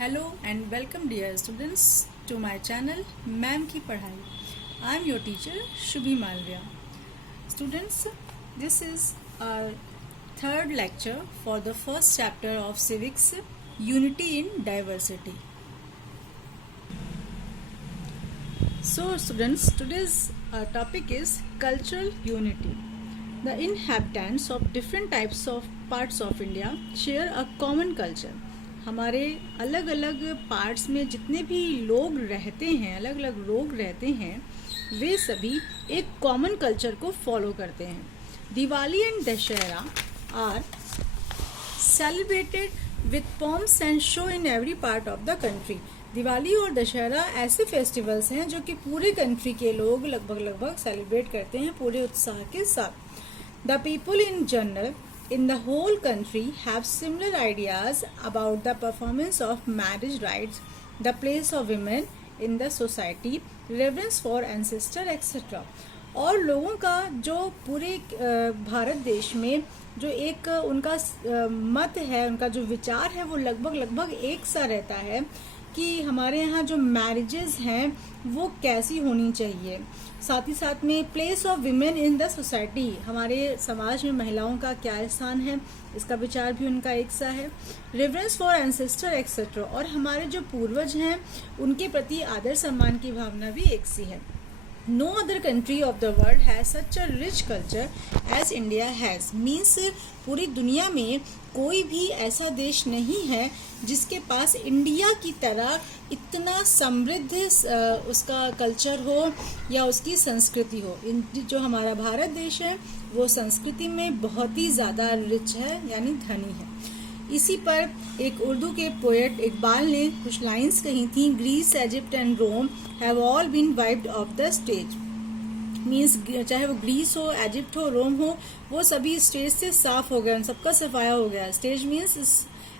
Hello and welcome dear students to my channel ma'am की पढ़ाई. I am your teacher Shubhi Malviya. Students, this is our third lecture for the first chapter of civics, unity in diversity. So students, today's topic is cultural unity. The inhabitants of different types of parts of India share a common culture. हमारे अलग अलग parts में जितने भी लोग रहते हैं, अलग अलग लोग रहते हैं, वे सभी एक कॉमन कल्चर को फॉलो करते हैं. Diwali and Dussehra are celebrated with pomps and show in every part of the country. Diwali और दशहरा ऐसे फेस्टिवल्स हैं जो कि पूरे कंट्री के लोग लगभग सेलिब्रेट करते हैं पूरे उत्साह के साथ. The people in general in the whole country have similar ideas about the performance of marriage rites, the place of women in the society, reverence for ancestor etc. और लोगों का जो पूरे भारत देश में जो एक उनका मत है, उनका जो विचार है, वो लगभग एक सा रहता है कि हमारे यहाँ जो मैरिजेस हैं वो कैसी होनी चाहिए. साथ ही साथ में place of women in the society, हमारे समाज में महिलाओं का क्या स्थान है, इसका विचार भी उनका एक सा है. रेवरेंस फॉर एंसेस्टर एक्सेट्रा, और हमारे जो पूर्वज हैं उनके प्रति आदर सम्मान की भावना भी एक सी है. No other country of the world has such a rich culture as India has. Means पूरी दुनिया में कोई भी ऐसा देश नहीं है जिसके पास इंडिया की तरह इतना समृद्ध उसका कल्चर हो या उसकी संस्कृति हो. जो हमारा भारत देश है वो संस्कृति में बहुत ही ज़्यादा रिच है, यानी धनी है. इसी पर एक उर्दू के पोएट इकबाल ने कुछ लाइंस कही थी. Greece, Egypt and Rome have all been wiped off the stage. Means चाहे वो ग्रीस हो, इजिप्ट हो, रोम हो, वो सभी स्टेज से साफ हो गए, सबका सफाया हो गया. स्टेज मीन्स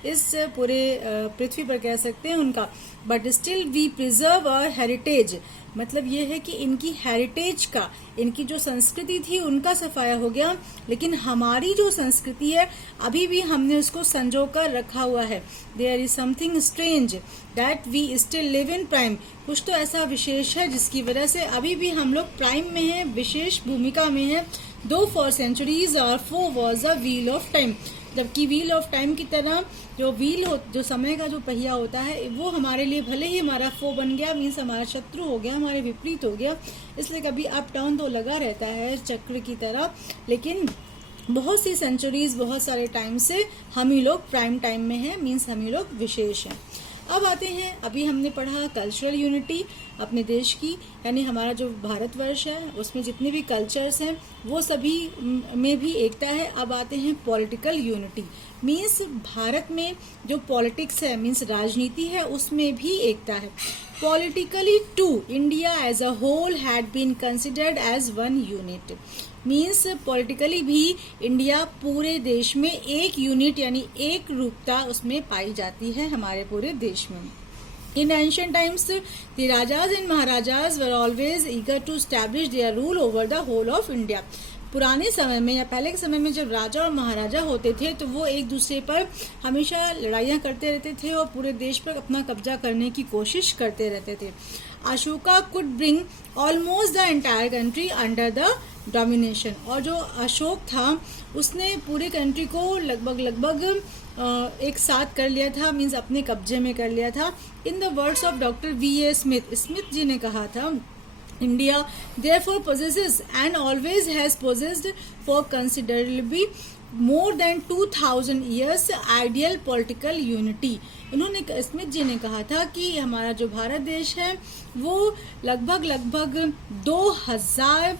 इस पूरे पृथ्वी पर कह सकते हैं उनका. But still we preserve our heritage, मतलब ये है कि इनकी हेरिटेज का, इनकी जो संस्कृति थी उनका सफाया हो गया, लेकिन हमारी जो संस्कृति है अभी भी हमने उसको संजो कर रखा हुआ है. There is something strange that we still live in prime. कुछ तो ऐसा विशेष है जिसकी वजह से अभी भी हम लोग प्राइम में हैं, विशेष भूमिका में हैं. दो फॉर सेंचुरीज आर फो was a wheel of time, जबकि व्हील ऑफ टाइम की तरह जो व्हील हो, जो समय का जो पहिया होता है, वो हमारे लिए भले ही हमारा फो बन गया, मीन्स हमारा शत्रु हो गया, हमारे विपरीत हो गया, इसलिए कभी अप डाउन तो लगा रहता है चक्र की तरह, लेकिन बहुत सी सेंचुरीज, बहुत सारे टाइम से हम ही लोग प्राइम टाइम में हैं, मीन्स हम ही लोग विशेष हैं. अब आते हैं, अभी हमने पढ़ा कल्चरल यूनिटी अपने देश की, यानी हमारा जो भारतवर्ष है उसमें जितने भी कल्चर्स हैं वो सभी में भी एकता है. अब आते हैं पॉलिटिकल यूनिटी. मीन्स भारत में जो पॉलिटिक्स है, मीन्स राजनीति है, उसमें भी एकता है. Politically to India as a whole had been considered as one unit. Means politically भी इंडिया पूरे देश में एक यूनिट यानी एक रूपता उसमें पाई जाती है हमारे पूरे देश में. In ancient times, the Rajas and Maharajas were always eager to establish their rule over the whole of India. पुराने समय में या पहले के समय में जब राजा और महाराजा होते थे तो वो एक दूसरे पर हमेशा लड़ाइयाँ करते रहते थे और पूरे देश पर अपना कब्जा करने की कोशिश करते रहते थे. Ashoka could bring almost the entire country under the domination. और जो अशोक था उसने पूरे कंट्री को लगभग एक साथ कर लिया था, मीन्स अपने कब्जे में कर लिया था. In the words of doctor V.A. Smith ji ने कहा था, India therefore possesses and always has possessed for considerably more than 2000 years ideal political unity. इन्होंने, स्मिथ जी ने कहा था कि हमारा जो भारत देश है वो लगभग 2000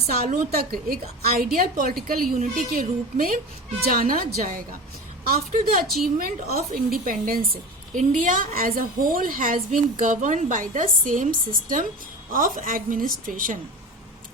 सालों तक एक आइडियल पॉलिटिकल यूनिटी के रूप में जाना जाएगा. After the achievement of independence, India as a whole has been governed by the same system of administration.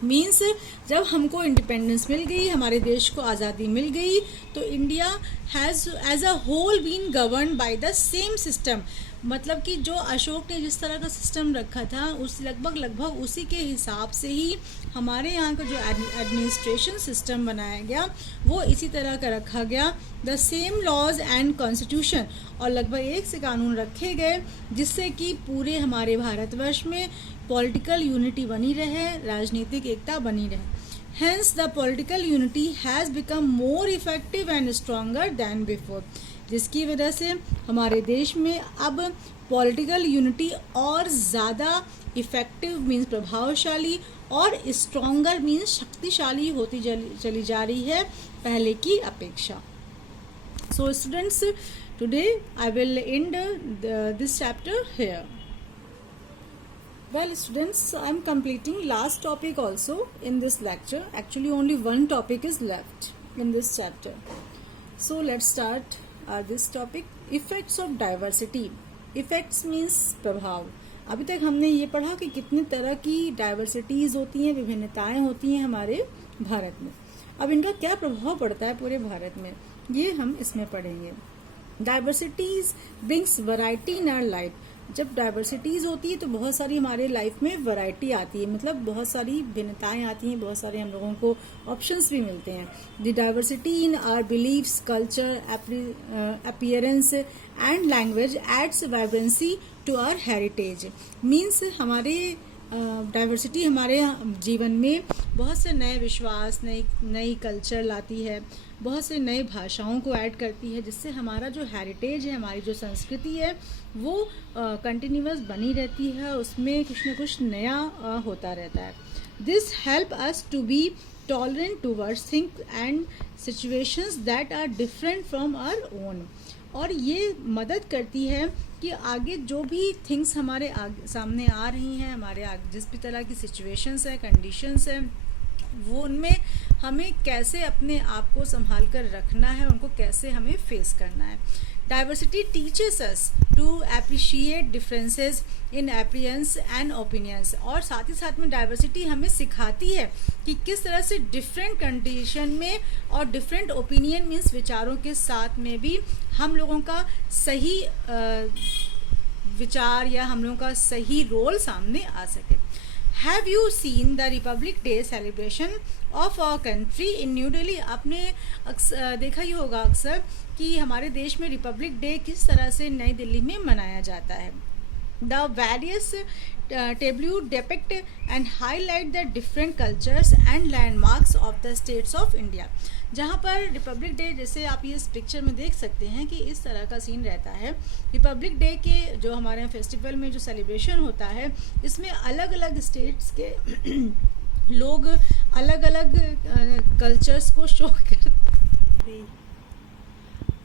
Means जब हमको इंडिपेंडेंस मिल गई, हमारे देश को आज़ादी मिल गई, तो India has as a whole been govern by the same system. मतलब कि जो अशोक ने जिस तरह का सिस्टम रखा था उस लगभग उसी के हिसाब से ही हमारे यहाँ का जो एडमिनिस्ट्रेशन सिस्टम बनाया गया वो इसी तरह का रखा गया। The same laws and constitution, और लगभग एक से कानून रखे गए जिससे कि पूरे हमारे भारतवर्ष में पॉलिटिकल यूनिटी बनी रहे, राजनीतिक एकता बनी रहे। Hence the political unity has become more effective and stronger than before, जिसकी वजह से हमारे देश में अब पॉलिटिकल यूनिटी और ज़्यादा इफ़ेक्टिव मीन्स प्रभावशाली और स्ट्रॉन्गर मीन्स शक्तिशाली होती चली जा रही है पहले की अपेक्षा। So students, today I will end this chapter here. Well students, I am completing last topic also in this lecture. Actually only one topic is left in this chapter. So let's start this topic, effects of diversity. Effects means प्रभाव। अभी तक हमने ये पढ़ा कि कितने तरह की डाइवर्सिटीज होती हैं, विभिन्नताएं होती हैं हमारे भारत में। अब इनका क्या प्रभाव पड़ता है पूरे भारत में, ये हम इसमें पढ़ेंगे। Diversities brings variety in our life. जब डाइवर्सिटीज होती है तो बहुत सारी हमारे लाइफ में वैरायटी आती है, मतलब बहुत सारी भिन्नताएं आती हैं, बहुत सारे हम लोगों को ऑप्शंस भी मिलते हैं। The diversity in our beliefs, culture, appearance and language adds vibrancy to our heritage. Means हमारे डाइवर्सिटी हमारे जीवन में बहुत से नए विश्वास, नई कल्चर लाती है, बहुत से नए भाषाओं को ऐड करती है, जिससे हमारा जो हेरिटेज है, हमारी जो संस्कृति है वो कंटिन्यूअस बनी रहती है, उसमें कुछ न कुछ नया होता रहता है। This help us to be tolerant towards things and situations that are different from our own. और ये मदद करती है कि आगे जो भी थिंग्स हमारे सामने आ रही हैं, हमारे जिस भी तरह की सिचुएशंस है, कंडीशंस है, वो उनमें हमें कैसे अपने आप को संभाल कर रखना है, उनको कैसे हमें फेस करना है। Diversity teaches us to appreciate differences in appearance and opinions. और साथ ही साथ में डाइवर्सिटी हमें सिखाती है कि किस तरह से डिफरेंट कंडीशन में और डिफरेंट ओपिनियन मीन्स विचारों के साथ में भी हम लोगों का सही विचार या हम लोगों का सही रोल सामने आ सके। Have you seen the Republic Day celebration of our country in new Delhi. आपने देखा ही होगा अक्सर कि हमारे देश में रिपब्लिक डे किस तरह से नई दिल्ली में मनाया जाता है। The various Tableau depict and highlight the different cultures and landmarks of the states of India. जहाँ पर रिपब्लिक डे, जैसे आप ये इस पिक्चर में देख सकते हैं कि इस तरह का सीन रहता है। रिपब्लिक डे के जो हमारे फेस्टिवल में जो सेलिब्रेशन होता है, इसमें अलग अलग स्टेट्स के लोग अलग अलग कल्चर्स को शो करते,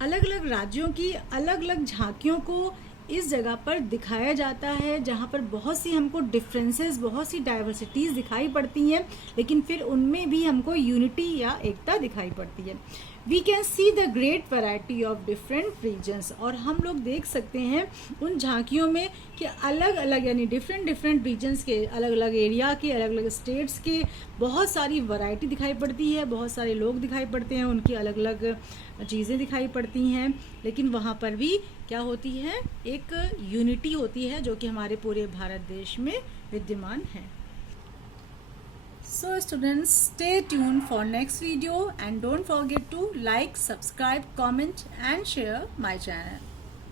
अलग अलग राज्यों की अलग अलग झांकियों को इस जगह पर दिखाया जाता है, जहाँ पर बहुत सी हमको डिफरेंसेस, बहुत सी डाइवर्सिटीज़ दिखाई पड़ती हैं, लेकिन फिर उनमें भी हमको यूनिटी या एकता दिखाई पड़ती है। We can see the great variety of different regions. और हम लोग देख सकते हैं उन झांकियों में कि अलग अलग यानी डिफरेंट रीजन्स के, अलग अलग एरिया के, अलग अलग स्टेट्स के बहुत सारी वैरायटी दिखाई पड़ती है, बहुत सारे लोग दिखाई पड़ते हैं, उनकी अलग अलग चीज़ें दिखाई पड़ती हैं, लेकिन वहाँ पर भी क्या होती है, एक यूनिटी होती है जो कि हमारे पूरे भारत देश में विद्यमान है। So students, stay tuned for next video and don't forget to like, subscribe, comment and share my channel.